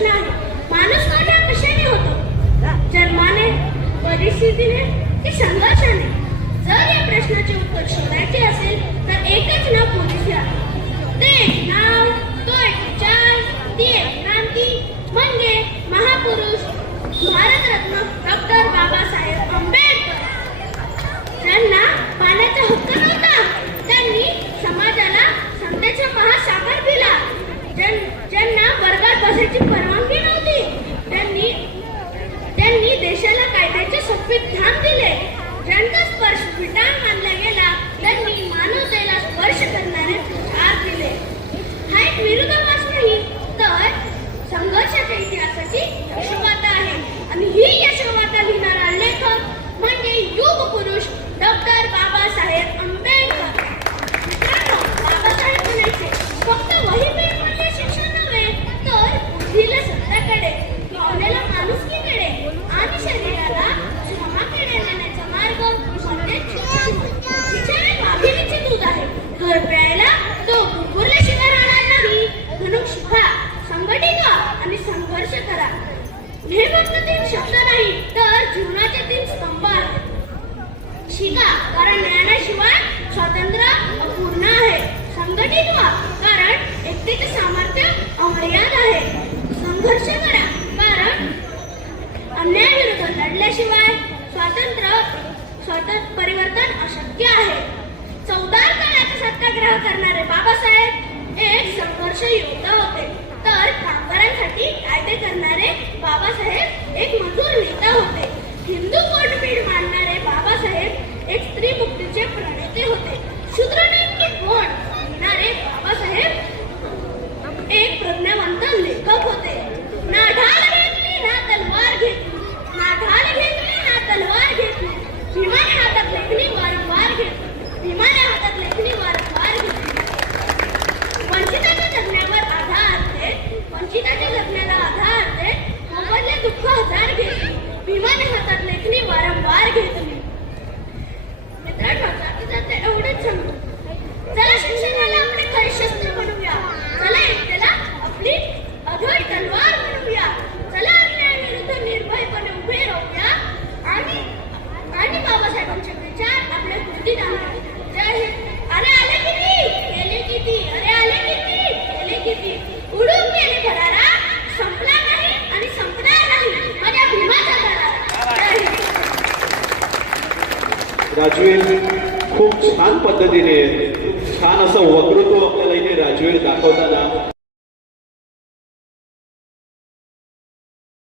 प्रश्न आहे, माणूस मोठा कशाने होतो? जन्माने, परिस्थितीने की संघर्षाने? जर या प्रश्नाचे उत्तर शोधायचे असेल तर एकच नाव पुरेसे आहे. ते एक नाव, तो एक विचार, ती एक क्रांती म्हणजे महापुरुष भारतरत्न डॉक्टर बाबासाहेब आंबेडकर. त्यांना पाण्याचा हक्क नव्हता, त्यांनी समाजाला संतांचा महासागर दिला. ज्यांना वर्गात बसायची परवानगी नव्हती, त्यांनी देशाला कायद्याचे संविधान दिले. ज्यांचा स्पर्श विटाळ मानला गेला, त्यांनी मानवतेला स्पर्श करणारे विचार दिले. हा एक विरोधाभास नाही, तर संघर्षाच्या इतिहासाची यशोगाथा आहे. आणि ही यशोगाथा लिहिणारा लेखक म्हणजे युग पुरुष डॉक्टर बाबासाहेब आंबेडकर. मित्रांनो, बाबासाहेब म्हणायचे, फक्त वही पेन म्हणजे शिक्षण नव्हे, तर बुद्धीला सत्याकडे, भावनेला माणुसकीकडे आणि शरीराला श्रमाकडे नेण्याचा मार्ग म्हणजे शिक्षण. शिक्षण भाभीचे दूध आहे. घर प्यायला तो कुरकुरल्याशिवाय राहणार नाही. म्हणून शिका, संघटित व्हा आणि संघर्ष करा. हे फक्त 3 शब्द नाही, तर जीवनाचे 3 स्तंभ आहेत. शिका, कारण ज्ञानाशिवाय स्वातंत्र्य अपूर्ण आहे. संघटित व्हा, कारण एकतेचे सामर्थ्य अमर्याद आहे. संघर्ष करा, कारण अन्यायाविरुद्ध लढल्याशिवाय परिवर्तन अशक्य आहे. 14 काळाचा सत्याग्रह करणारे बाबासाहेब एक संघर्ष योद्धा होते, तर कामगारांसाठी कायदे करणारे बाबासाहेब एक मजूर नेता होते. हिंदू कोडपीठ मानणारे बाबासाहेब एक स्त्री मुक्तीचे प्रणेते होते. शूद्र नेमके कोण म्हणणारे बाबासाहेब एक प्रज्ञावंत लेखक होते. ना ढाल घेतली ना तलवार घेतली, ना ढाल घेतली ना तलवार घेतली, भीमाने हातात लेखणी वारंवार घेतली, भीमाने हातात लेखणी वारंवार घेतली. वंचिताच्या जगण्यावर आधार देत, वंचिताच्या जगण्याला आधार देत मोबदले दुःख हजार घेतली, भीमाने हातात लेखणी वारंवार घेतली. मित्रांनो, जाते एवढेच सांगतो. चला शिक्षणाला आपले खरे शस्त्र बनवूया. चला एकट्याला आपली अधोई तलवार बनवूया. चला अन्यायाविरुद्ध निर्भयपणे उभे राहूया आणि बाबासाहेबांचे विचार आपल्या कृतीत आणूया. जय हिंद. अरे आले किती, गेले किती, अरे आले किती, गेले किती, उडून गेले भरारा, संपला नाही आणि संपणार नाही माझ्या भीमाचा दरारा. जय हिंद. राजवीर, खूप छान पद्धतीने, खूप छान असं वक्तृत्व आपल्याला इथे राजवीर दाखवताना